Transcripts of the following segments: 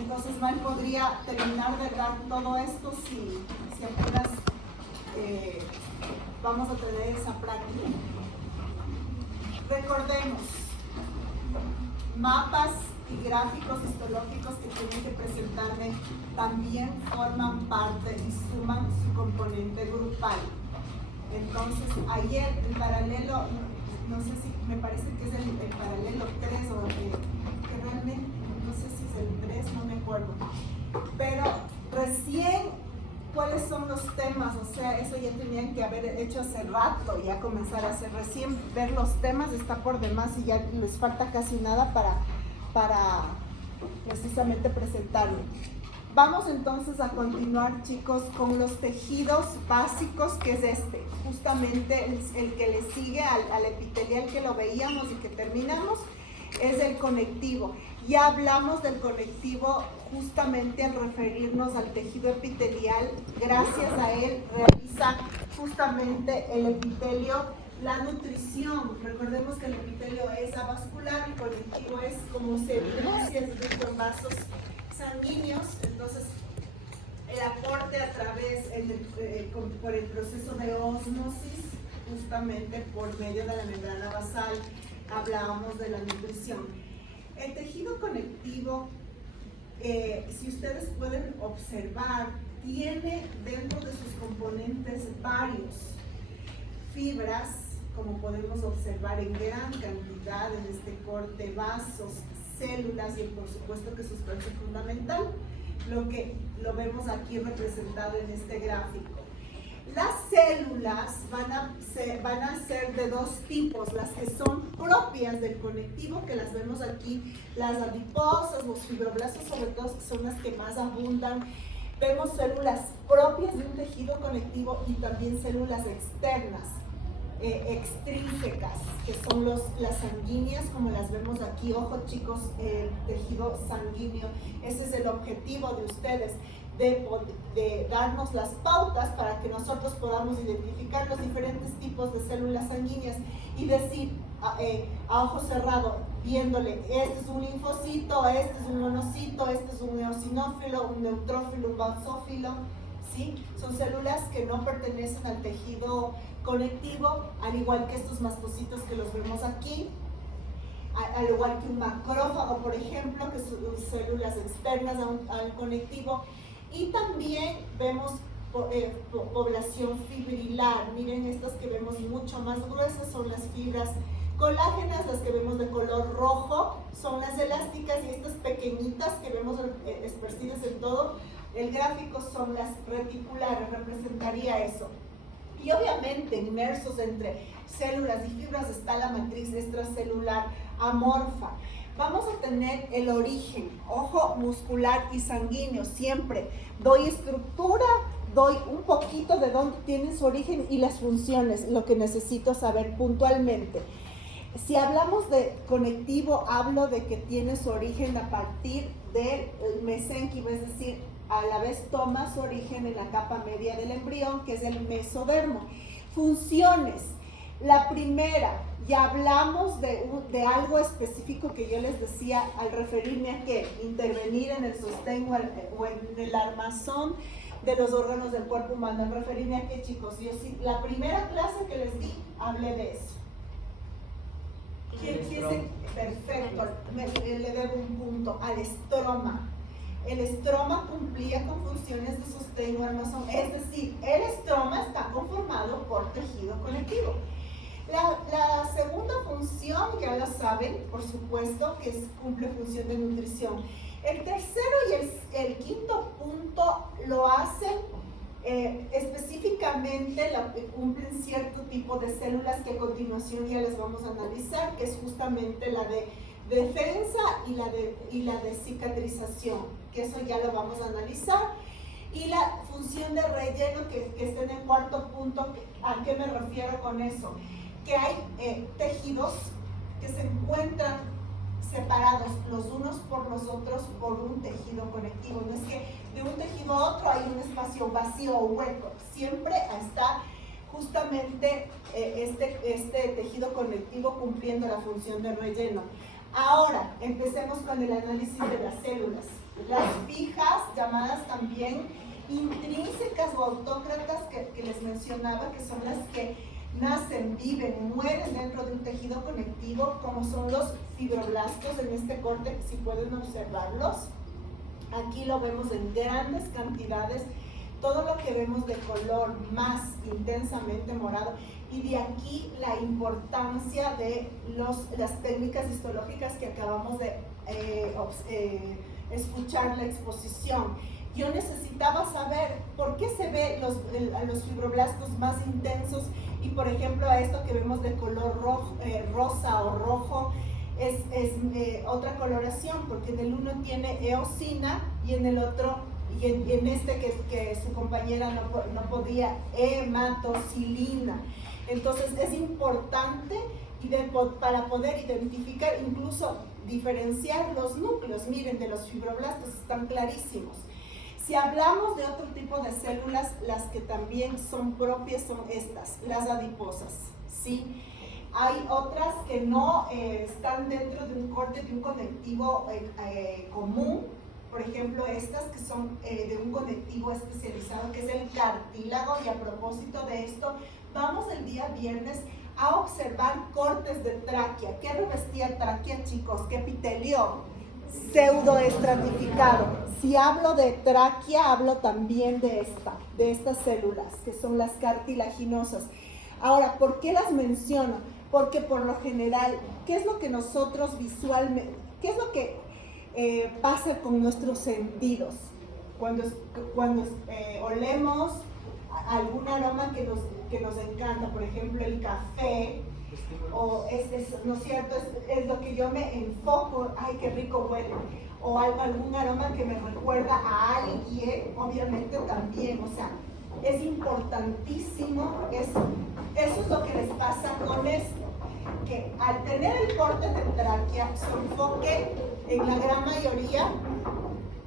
Entonces, Mal podría terminar de dar todo esto si apenas vamos a tener esa práctica. Recordemos, mapas y gráficos histológicos que tienen que presentarme también forman parte y suman su componente grupal. Entonces, ayer el paralelo, no sé si, me parece que es el paralelo 3 o que realmente, no sé si es el 3, no me acuerdo. Pero recién, ¿cuáles son los temas? O sea, eso ya tenían que haber hecho hace rato, ya comenzar a hacer. Recién ver los temas está por demás y ya les falta casi nada para precisamente presentarlo. Vamos entonces a continuar, chicos, con los tejidos básicos, que es este, justamente el que le sigue al epitelial que lo veíamos y que terminamos, es el conectivo. Ya hablamos del conectivo justamente al referirnos al tejido epitelial. Gracias a él realiza justamente el epitelio la nutrición. Recordemos que el epitelio es avascular, el conectivo es como se evidencia en vasos sanguíneos. Entonces, el aporte a través por el proceso de ósmosis, justamente por medio de la membrana basal, hablábamos de la nutrición. El tejido conectivo, si ustedes pueden observar, tiene dentro de sus componentes varios fibras, como podemos observar en gran cantidad en este corte, vasos, células y por supuesto que sustancia fundamental, lo vemos aquí representado en este gráfico. Las células van a ser de dos tipos, las que son propias del conectivo, que las vemos aquí, las adiposas, los fibroblastos sobre todo, son las que más abundan. Vemos células propias de un tejido conectivo y también células externas, extrínsecas, que son las sanguíneas, como las vemos aquí. Ojo, chicos, el tejido sanguíneo, ese es el objetivo de ustedes, de darnos las pautas para que nosotros podamos identificar los diferentes tipos de células sanguíneas y decir a ojo cerrado, viéndole, este es un linfocito, este es un monocito, este es un eosinófilo, un neutrófilo, un basófilo, ¿sí? Son células que no pertenecen al tejido conectivo, al igual que estos mastocitos que los vemos aquí, al igual que un macrófago, por ejemplo, que son células externas al conectivo. Y también vemos población fibrilar. Miren, estas que vemos mucho más gruesas son las fibras colágenas, las que vemos de color rojo son las elásticas, y estas pequeñitas que vemos esparcidas en todo el gráfico son las reticulares, representaría eso. Y obviamente inmersos entre células y fibras está la matriz extracelular amorfa. Vamos a tener el origen, ojo, muscular y sanguíneo. Siempre doy estructura, doy un poquito de dónde tienen su origen y las funciones, lo que necesito saber puntualmente. Si hablamos de conectivo, hablo de que tiene su origen a partir del mesénquimo, es decir, a la vez toma su origen en la capa media del embrión, que es el mesodermo. Funciones. La primera, ya hablamos de algo específico que yo les decía al referirme a que intervenir en el sostén o en el armazón de los órganos del cuerpo humano. Al referirme a qué, chicos, yo sí, la primera clase que les di, hablé de eso. Perfecto, le debo un punto al estroma. El estroma cumplía con funciones de sostén o armazón, es decir, el estroma está conformado por tejido conectivo. La segunda función, ya la saben, por supuesto, que cumple función de nutrición. El tercero y el quinto punto lo hacen específicamente, cumplen cierto tipo de células que a continuación ya les vamos a analizar, que es justamente la de defensa y la de cicatrización, que eso ya lo vamos a analizar. Y la función de relleno, que está en el cuarto punto. ¿A qué me refiero con eso? Que hay tejidos que se encuentran separados los unos por los otros por un tejido conectivo. No es que de un tejido a otro hay un espacio vacío o hueco, siempre está justamente este tejido conectivo cumpliendo la función de relleno. Ahora, empecemos con el análisis de las células. Las fijas, llamadas también intrínsecas o autócratas que les mencionaba, que son las que nacen, viven, mueren dentro de un tejido conectivo, como son los fibroblastos en este corte, si pueden observarlos. Aquí lo vemos en grandes cantidades, todo lo que vemos de color más intensamente morado, y de aquí la importancia de las técnicas histológicas que acabamos de escuchar la exposición. Yo necesitaba saber por qué se ve los fibroblastos más intensos y, por ejemplo, a esto que vemos de color rojo, rosa o rojo es otra coloración, porque en el uno tiene eosina y en el otro, y en este que su compañera no podía, hematocilina. Entonces es importante para poder identificar, incluso diferenciar los núcleos. Miren, de los fibroblastos están clarísimos. Si hablamos de otro tipo de células, las que también son propias son estas, las adiposas, ¿sí? Hay otras que no están dentro de un corte, de un conectivo común. Por ejemplo, estas que son de un conectivo especializado, que es el cartílago. Y a propósito de esto, vamos el día viernes a observar cortes de tráquea. ¿Qué revestía tráquea, chicos? ¿Qué epitelio? Pseudoestratificado. Si hablo de tráquea, hablo también de estas células, que son las cartilaginosas. Ahora, ¿por qué las menciono? Porque por lo general, ¿qué es lo que nosotros visualmente, qué es lo que pasa con nuestros sentidos? Cuando olemos algún aroma que nos encanta, por ejemplo el café, o ¿no es cierto? Es lo que yo me enfoco, ¡ay, qué rico huele! O algún aroma que me recuerda a alguien, obviamente también, o sea, es importantísimo eso. Eso es lo que les pasa con esto, que al tener el corte de tráquea, su enfoque, en la gran mayoría,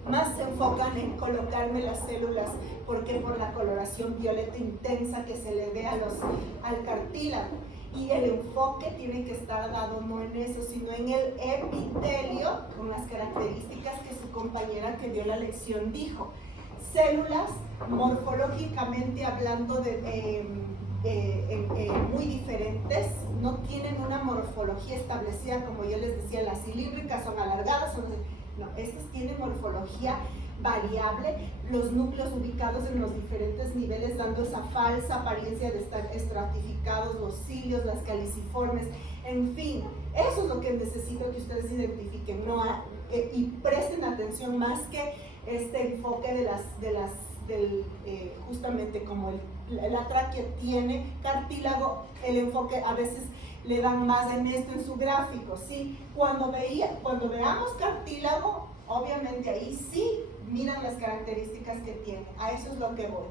más se enfocan en colocarme las células, porque por la coloración violeta intensa que se le dé al cartílago. Y el enfoque tiene que estar dado no en eso, sino en el epitelio, con las características que su compañera que dio la lección dijo. Células, morfológicamente hablando, muy diferentes, no tienen una morfología establecida, como yo les decía, las cilíndricas son alargadas, no, estas tienen morfología variable, los núcleos ubicados en los diferentes niveles, dando esa falsa apariencia de estar estratificados, los cilios, las caliciformes, en fin, eso es lo que necesito que ustedes identifiquen, ¿no? Y presten atención, más que este enfoque justamente como la tráquea tiene cartílago, el enfoque a veces le dan más en esto en su gráfico, ¿sí? Cuando veamos cartílago, obviamente ahí sí miran las características que tiene, a eso es lo que voy.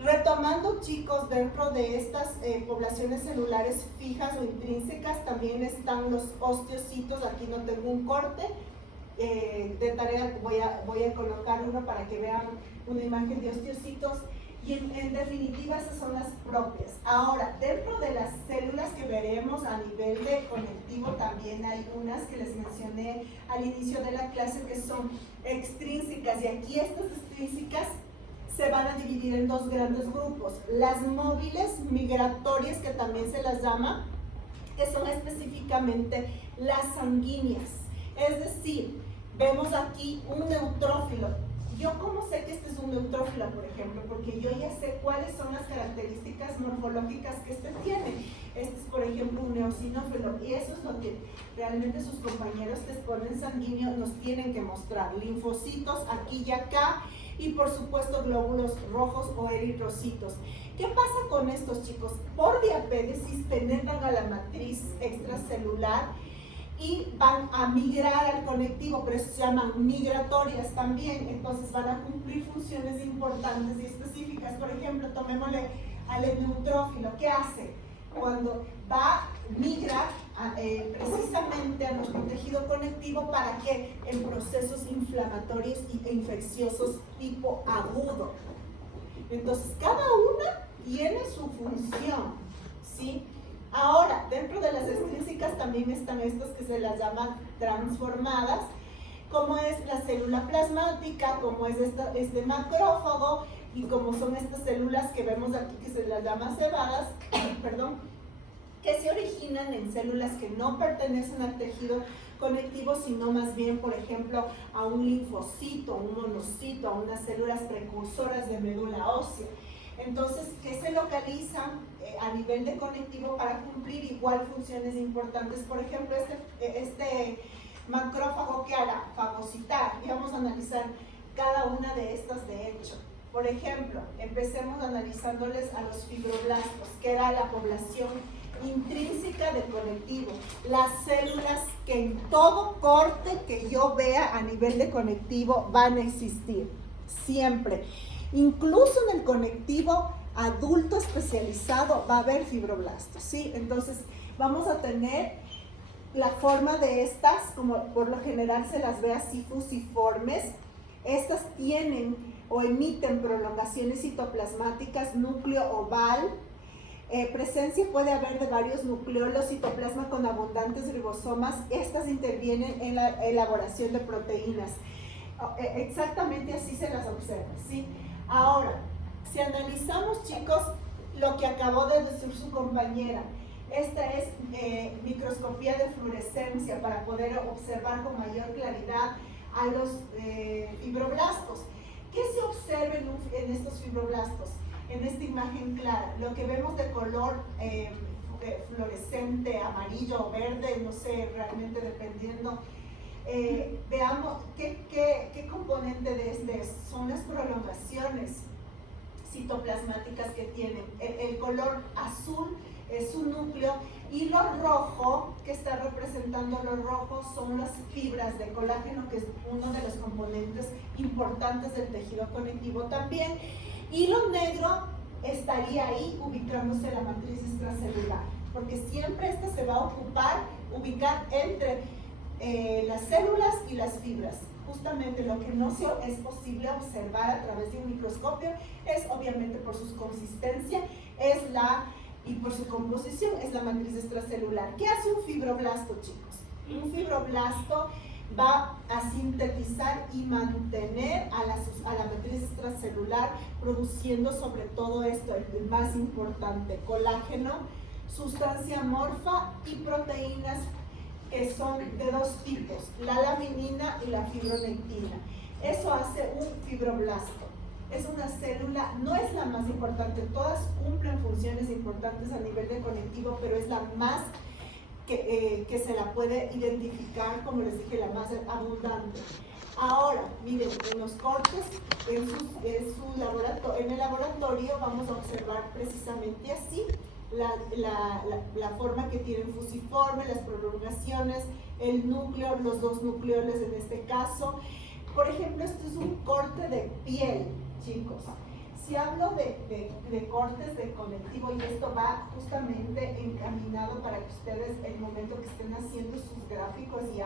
Retomando, chicos, dentro de estas poblaciones celulares fijas o intrínsecas también están los osteocitos. Aquí no tengo un corte, de tarea voy a colocar uno para que vean una imagen de osteocitos. Y en definitiva esas son las propias. Ahora, dentro de las células que veremos a nivel de conectivo, también hay unas que les mencioné al inicio de la clase que son extrínsecas, y aquí estas extrínsecas se van a dividir en dos grandes grupos: las móviles migratorias, que también se las llama, que son específicamente las sanguíneas. Es decir, vemos aquí un neutrófilo. ¿Yo cómo sé que este es un neutrófilo, por ejemplo? Porque yo ya sé cuáles son las características morfológicas que este tiene. Este es, por ejemplo, un eosinófilo, y eso es lo que realmente sus compañeros que exponen sanguíneo nos tienen que mostrar. Linfocitos aquí y acá, y por supuesto glóbulos rojos o eritrocitos. ¿Qué pasa con estos, chicos? Por diapédesis penetran a la matriz extracelular y van a migrar al conectivo, pero se llaman migratorias también. Entonces van a cumplir funciones importantes y específicas. Por ejemplo, tomémosle al neutrófilo. ¿Qué hace? Cuando migra precisamente a nuestro tejido conectivo, ¿para qué? En procesos inflamatorios e infecciosos tipo agudo. Entonces cada una tiene su función, ¿sí? Ahora, dentro de las extrínsecas también están estas que se las llaman transformadas, como es la célula plasmática, como es este macrófago y como son estas células que vemos aquí que se las llama cebadas, perdón, que se originan en células que no pertenecen al tejido conectivo, sino más bien, por ejemplo, a un linfocito, un monocito, a unas células precursoras de médula ósea. Entonces, que se localizan a nivel de conectivo para cumplir igual funciones importantes. Por ejemplo, este macrófago que hará fagocitar, y vamos a analizar cada una de estas de hecho. Por ejemplo, empecemos analizándoles a los fibroblastos, que era la población intrínseca del conectivo, las células que en todo corte que yo vea a nivel de conectivo van a existir, siempre. Incluso en el conectivo adulto especializado va a haber fibroblastos, ¿sí? Entonces vamos a tener la forma de estas, como por lo general se las ve así fusiformes. Estas tienen o emiten prolongaciones citoplasmáticas, núcleo oval. Presencia puede haber de varios nucleolos, citoplasma con abundantes ribosomas. Estas intervienen en la elaboración de proteínas. Exactamente así se las observa, ¿sí? Ahora, si analizamos, chicos, lo que acabó de decir su compañera, esta es microscopía de fluorescencia para poder observar con mayor claridad a los fibroblastos. ¿Qué se observa en estos fibroblastos? En esta imagen clara, lo que vemos de color fluorescente, amarillo o verde, no sé, realmente dependiendo. Veamos qué componente de este son las prolongaciones citoplasmáticas que tienen. El color azul es su núcleo y lo rojo, que está representando lo rojo, son las fibras de colágeno, que es uno de los componentes importantes del tejido conectivo también. Y lo negro estaría ahí ubicándose la matriz extracelular, porque siempre esta se va a ubicar entre las células y las fibras. Justamente lo que no es posible observar a través de un microscopio es obviamente por su consistencia y por su composición es la matriz extracelular. ¿Qué hace un fibroblasto, chicos? Un fibroblasto va a sintetizar y mantener a la matriz extracelular, produciendo sobre todo esto, el más importante, colágeno, sustancia amorfa y proteínas que son de dos tipos, la laminina y la fibronectina. Eso hace un fibroblasto. Es una célula, no es la más importante, todas cumplen funciones importantes a nivel de conectivo, pero es la más que se la puede identificar, como les dije, la más abundante. Ahora, miren, en los cortes, en el laboratorio vamos a observar precisamente así la forma que tienen fusiforme, las prolongaciones, el núcleo, los dos nucleoles en este caso. Por ejemplo, esto es un corte de piel, chicos. Si hablo de cortes de conectivo, y esto va justamente encaminado para que ustedes, el momento que estén haciendo sus gráficos y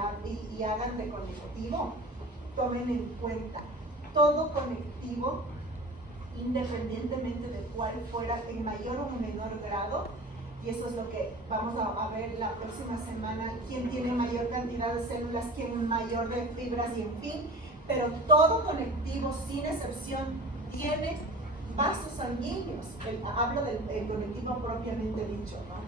hagan de conectivo, tomen en cuenta todo conectivo, independientemente de cuál fuera, en mayor o menor grado, y eso es lo que vamos a ver la próxima semana, quién tiene mayor cantidad de células, quién mayor de fibras y en fin, pero todo conectivo, sin excepción, tiene vasos sanguíneos. Hablo del conectivo propiamente dicho, ¿no?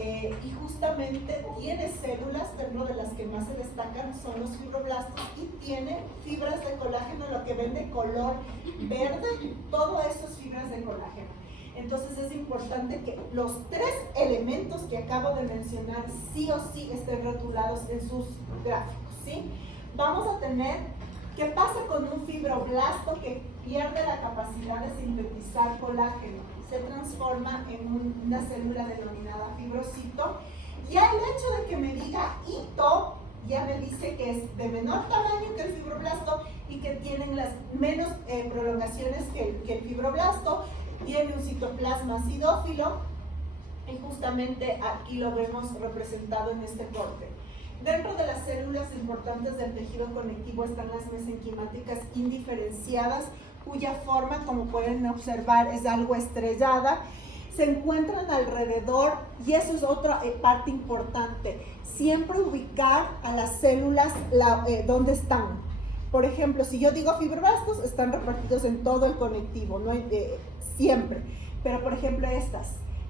Y justamente tiene células, dentro de las que más se destacan son los fibroblastos, y tiene fibras de colágeno, lo que ven de color verde, todo eso es fibras de colágeno. Entonces es importante que los tres elementos que acabo de mencionar sí o sí estén rotulados en sus gráficos, ¿sí? Vamos a tener, ¿qué pasa con un fibroblasto que pierde la capacidad de sintetizar colágeno? Se transforma en una célula denominada fibrocito, y el hecho de que me diga hito ya me dice que es de menor tamaño que el fibroblasto y que tienen las menos prolongaciones que el fibroblasto, tiene un citoplasma acidófilo, y justamente aquí lo vemos representado en este corte. Dentro de las células importantes del tejido conectivo están las mesenquimáticas indiferenciadas, cuya forma, como pueden observar, es algo estrellada. se encuentran alrededor, y eso es otra parte importante, siempre ubicar a las células donde están. Por ejemplo, si yo digo fibroblastos, están repartidos en todo el conectivo, no siempre. Pero por ejemplo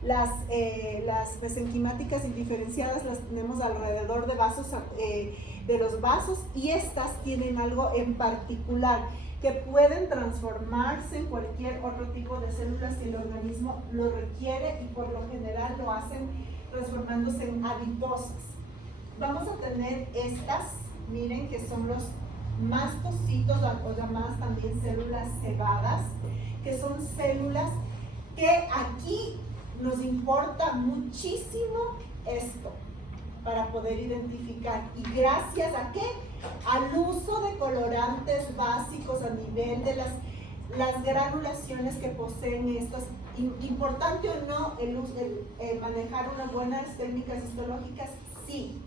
las mesenquimáticas indiferenciadas las tenemos alrededor de vasos, de los vasos, y estas tienen algo en particular, que pueden transformarse en cualquier otro tipo de células si el organismo lo requiere, y por lo general lo hacen transformándose en adiposas. Vamos a tener estas, miren, que son los mastocitos, o llamadas también células cebadas, que son células que aquí nos importa muchísimo esto para poder identificar. ¿Y gracias a qué? Al uso de colorantes básicos a nivel de las granulaciones que poseen estas. ¿Importante o no el manejar unas buenas técnicas histológicas? Sí,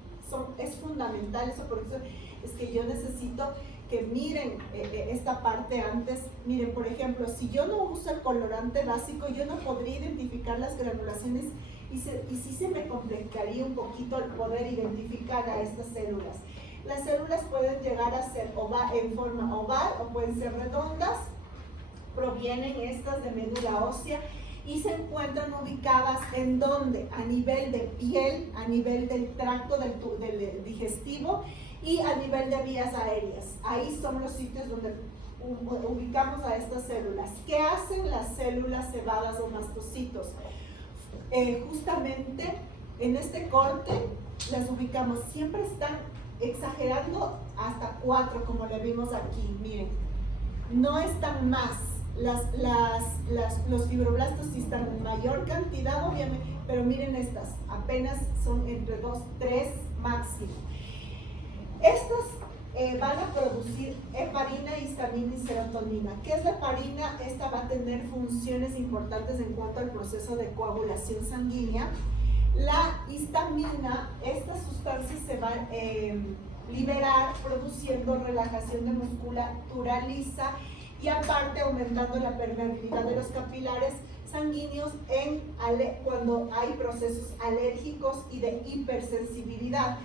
es fundamental eso. Por eso es que yo necesito que miren esta parte antes. Miren, por ejemplo, si yo no uso el colorante básico, yo no podría identificar las granulaciones, y sí se me complicaría un poquito el poder identificar a estas células. Las células pueden llegar a ser en forma oval o pueden ser redondas. Provienen estas de médula ósea y se encuentran ubicadas en donde, a nivel de piel, a nivel del tracto del digestivo y a nivel de vías aéreas. Ahí son los sitios donde ubicamos a estas células. ¿Qué hacen las células cebadas o mastocitos? Justamente en este corte las ubicamos, siempre están exagerando hasta 4, como le vimos aquí. Miren, no están más. Los fibroblastos sí están en mayor cantidad, obviamente, pero miren estas, apenas son entre 2, 3 máximo. Estas van a producir heparina, histamina y serotonina. ¿Qué es la heparina? Esta va a tener funciones importantes en cuanto al proceso de coagulación sanguínea. La histamina, esta sustancia se va a liberar produciendo relajación de musculatura lisa, y aparte aumentando la permeabilidad de los capilares sanguíneos cuando hay procesos alérgicos y de hipersensibilidad.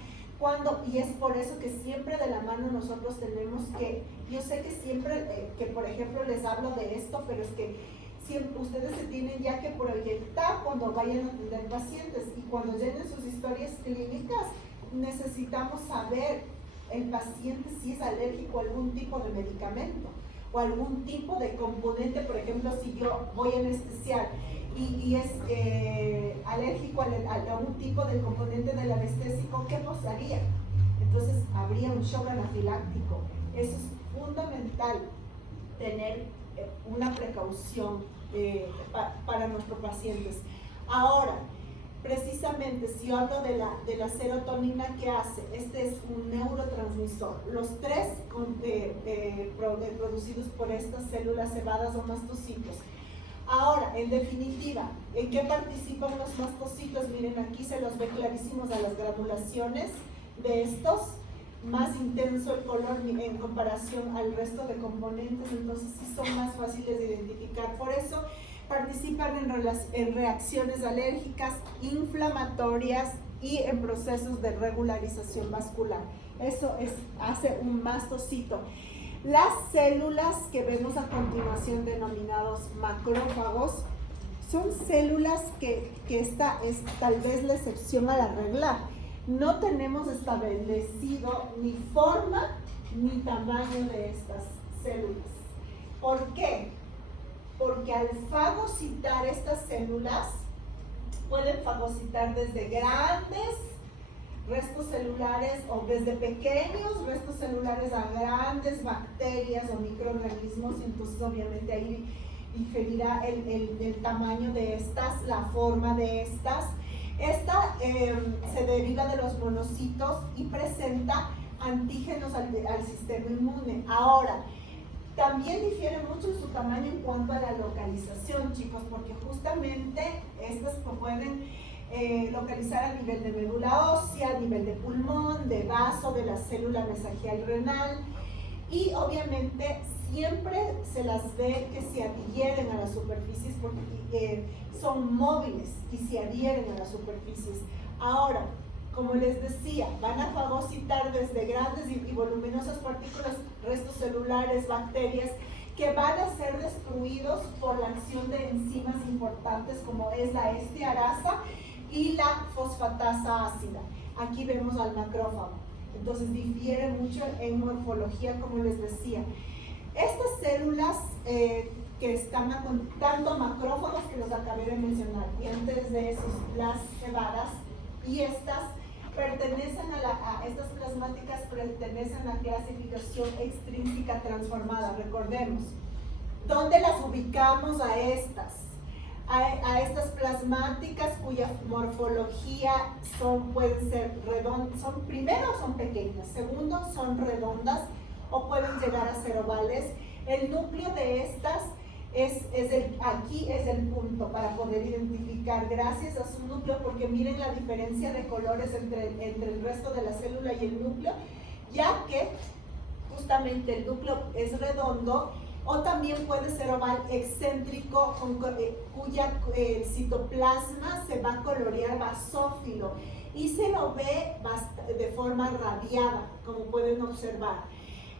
Y es por eso que siempre de la mano nosotros tenemos que, yo sé que siempre, que por ejemplo les hablo de esto, pero es que siempre ustedes se tienen ya que proyectar cuando vayan a atender pacientes, y cuando llenen sus historias clínicas necesitamos saber el paciente si es alérgico a algún tipo de medicamento o algún tipo de componente. Por ejemplo, si yo voy a anestesiar y es alérgico a algún tipo de componente del anestésico, ¿qué pasaría? Entonces habría un shock anafiláctico. Eso es fundamental, tener una precaución para nuestros pacientes. Ahora, precisamente, si yo hablo de la serotonina, ¿qué hace? Este es un neurotransmisor. Los tres producidos por estas células cebadas o mastocitos. Ahora, en definitiva, ¿en qué participan los mastocitos? Miren, aquí se los ve clarísimos a las granulaciones de estos. Más intenso el color en comparación al resto de componentes, entonces sí son más fáciles de identificar. Por eso participan en reacciones alérgicas, inflamatorias y en procesos de regularización vascular. Eso hace un mastocito. Las células que vemos a continuación, denominados macrófagos, son células que esta es tal vez la excepción a la regla. No tenemos establecido ni forma ni tamaño de estas células. ¿Por qué? Porque al fagocitar estas células, pueden fagocitar desde grandes restos celulares o desde pequeños restos celulares a grandes bacterias o microorganismos, y entonces obviamente ahí diferirá el tamaño de estas, la forma de estas. Esta se deriva de los monocitos y presenta antígenos al sistema inmune. Ahora, también difiere mucho en su tamaño en cuanto a la localización, chicos, porque justamente estas pueden localizar a nivel de médula ósea, a nivel de pulmón, de vaso, de la célula mesangial renal, y obviamente siempre se las ve que se adhieren a las superficies porque son móviles y se adhieren a las superficies. Ahora, como les decía, van a fagocitar desde grandes y voluminosas partículas, restos celulares, bacterias, que van a ser destruidos por la acción de enzimas importantes como es la estearasa y la fosfatasa ácida. Aquí vemos al macrófago. Entonces difiere mucho en morfología, como les decía. Estas células que están tanto macrófagos, que los acabé de mencionar, y antes de esos las cebadas, y estas pertenecen estas plasmáticas pertenecen a la clasificación extrínseca transformada. Recordemos, ¿dónde las ubicamos a estas? A estas plasmáticas cuya morfología pueden ser redondas, primero son pequeñas, segundo son redondas o pueden llegar a ser ovales. El núcleo de estas aquí es el punto para poder identificar gracias a su núcleo, porque miren la diferencia de colores entre el resto de la célula y el núcleo, ya que justamente el núcleo es redondo, o también puede ser oval excéntrico cuya citoplasma se va a colorear basófilo y se lo ve de forma radiada, como pueden observar.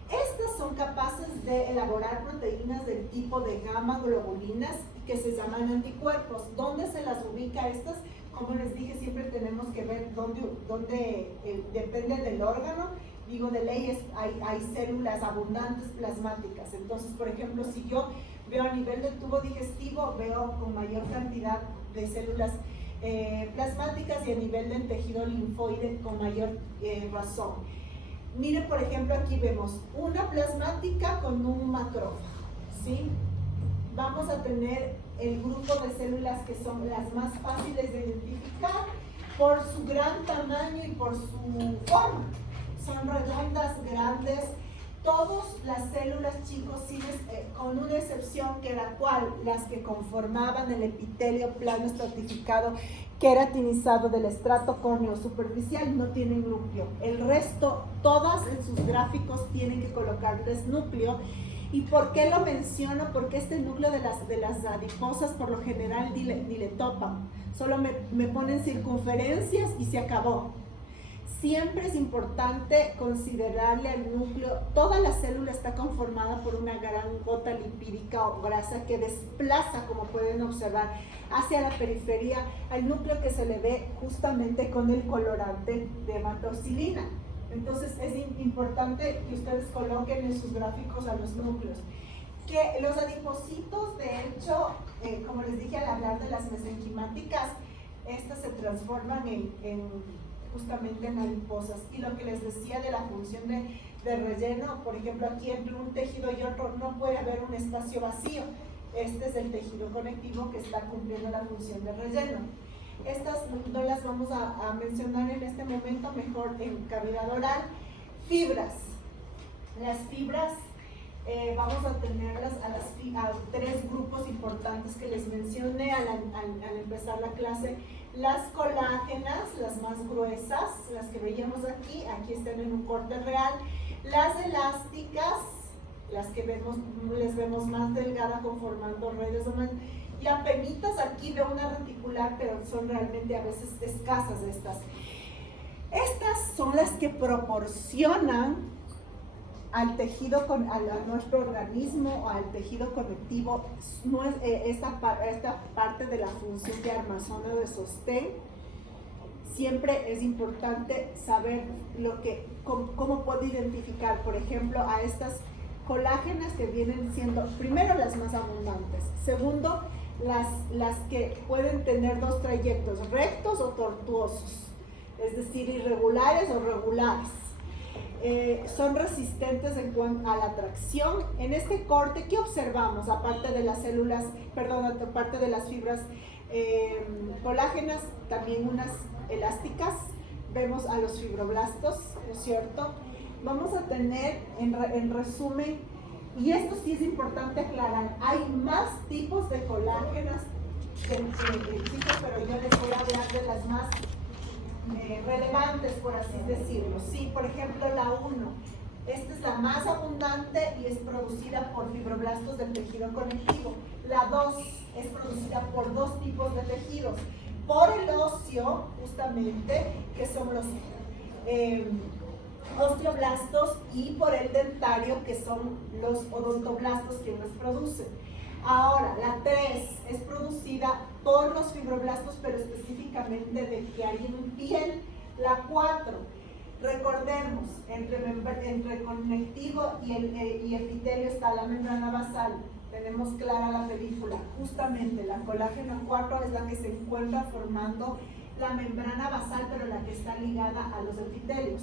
Estas son capaces de elaborar proteínas del tipo de gamma globulinas que se llaman anticuerpos. ¿Dónde se las ubica estas? Como les dije, siempre tenemos que ver dónde depende del órgano. Digo, de ley hay células abundantes plasmáticas. Entonces, por ejemplo, si yo veo a nivel del tubo digestivo, veo con mayor cantidad de células plasmáticas, y a nivel del tejido linfoide con mayor razón. Miren, por ejemplo, aquí vemos una plasmática con un macrófago, ¿sí? Vamos a tener el grupo de células que son las más fáciles de identificar por su gran tamaño y por su forma. Son redondas, grandes. Todas las células, chicos, con una excepción, que era ¿cuál? Las que conformaban el epitelio plano estratificado queratinizado del estrato córneo superficial, no tienen núcleo. El resto, todas en sus gráficos tienen que colocarles núcleo. ¿Y por qué lo menciono? Porque este núcleo de las adiposas por lo general ni le topan. Solo me ponen circunferencias y se acabó. Siempre es importante considerarle al núcleo. Toda la célula está conformada por una gran gota lipídica o grasa que desplaza, como pueden observar, hacia la periferia al núcleo, que se le ve justamente con el colorante de hematoxilina. Entonces es importante que ustedes coloquen en sus gráficos a los núcleos. Que los adipocitos, de hecho, como les dije al hablar de las mesenquimáticas, estas se transforman justamente en adiposas. Y lo que les decía de la función de relleno, por ejemplo, aquí entre un tejido y otro no puede haber un espacio vacío. Este es el tejido conectivo que está cumpliendo la función de relleno. Estas no las vamos a mencionar en este momento, mejor en cavidad oral. Fibras. Las fibras vamos a tenerlas a tres grupos importantes que les mencioné al empezar la clase. Las colágenas, las más gruesas, las que veíamos aquí están en un corte real. Las elásticas, las que les vemos más delgadas conformando redes. Y apenitas aquí veo una reticular, pero son realmente a veces escasas estas. Estas son las que proporcionan al tejido, a nuestro organismo, o al tejido conectivo, esta parte de la función de armazón o de sostén. Siempre es importante saber cómo puedo identificar, por ejemplo, a estas colágenas que vienen siendo, primero, las más abundantes, segundo, las que pueden tener dos trayectos, rectos o tortuosos, es decir, irregulares o regulares. Son resistentes en cuanto a la tracción. En este corte, ¿qué observamos? Aparte de las células, aparte de las fibras colágenas, también unas elásticas. Vemos a los fibroblastos, ¿no es cierto? Vamos a tener, en resumen, y esto sí es importante aclarar, hay más tipos de colágenas pero yo les voy a hablar de las más relevantes, por así decirlo. Sí, por ejemplo, la 1, Esta es la más abundante y es producida por fibroblastos del tejido conectivo. La 2 es producida por dos tipos de tejidos. Por el óseo, justamente, que son los osteoblastos, y por el dentario, que son los odontoblastos que los producen. Ahora, la 3 es producida por los fibroblastos, pero específicamente de que hay en piel. La 4, recordemos, entre conectivo y epitelio está la membrana basal. Tenemos clara la película. Justamente la colágeno 4 es la que se encuentra formando la membrana basal, pero la que está ligada a los epitelios.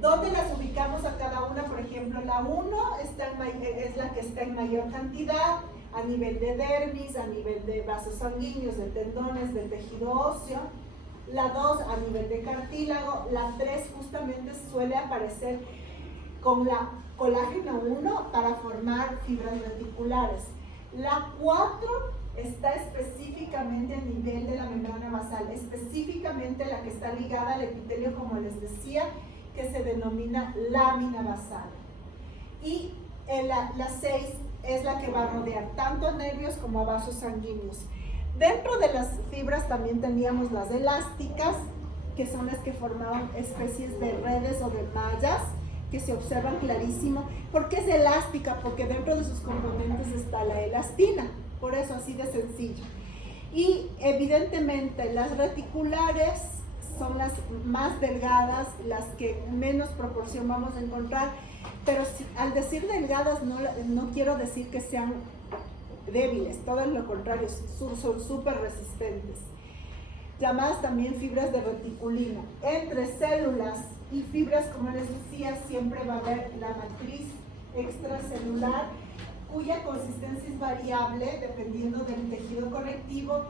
¿Dónde las ubicamos a cada una? Por ejemplo, la 1 es la que está en mayor cantidad a nivel de dermis, a nivel de vasos sanguíneos, de tendones, de tejido óseo. La 2 a nivel de cartílago. La 3 justamente suele aparecer con la colágeno 1 para formar fibras reticulares. La 4 está específicamente a nivel de la membrana basal, específicamente la que está ligada al epitelio, como les decía, que se denomina lámina basal. Y la 6 es la que va a rodear tanto a nervios como a vasos sanguíneos. Dentro de las fibras también teníamos las elásticas, que son las que formaban especies de redes o de mallas, que se observan clarísimo. ¿Por qué es elástica? Porque dentro de sus componentes está la elastina, por eso así de sencillo. Y evidentemente las reticulares son las más delgadas, las que menos proporción vamos a encontrar, pero al decir delgadas no quiero decir que sean débiles, todo lo contrario, son súper resistentes. Llamadas también fibras de reticulina. Entre células y fibras, como les decía, siempre va a haber la matriz extracelular, cuya consistencia es variable dependiendo del tejido conectivo.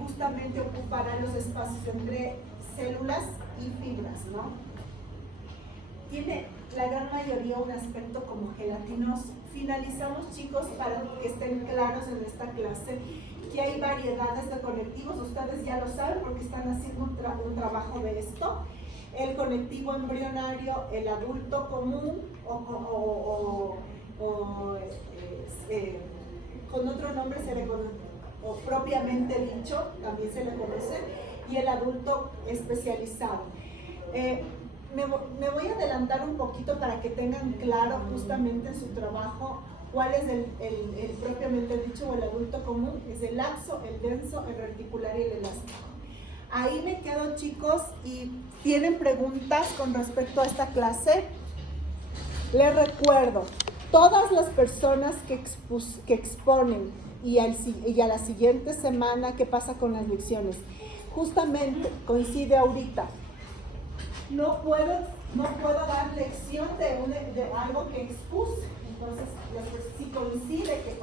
Justamente ocupará los espacios entre células y fibras, ¿no? Tiene la gran mayoría un aspecto como gelatinoso. Finalizamos, chicos, para que estén claros en esta clase, que hay variedades de conectivos. Ustedes ya lo saben porque están haciendo un trabajo de esto. El conectivo embrionario, el adulto común con otro nombre se le conoce, o propiamente dicho, también se le conoce, y el adulto especializado. Me voy a adelantar un poquito para que tengan claro justamente en su trabajo cuál es el propiamente dicho o el adulto común. Es el laxo, el denso, el reticular y el elástico. Ahí me quedo, chicos, y tienen preguntas con respecto a esta clase. Les recuerdo, todas las personas que exponen y a la siguiente semana, ¿qué pasa con las lecciones? Justamente coincide ahorita. No puedo dar lección de algo que expuse. Entonces, si coincide que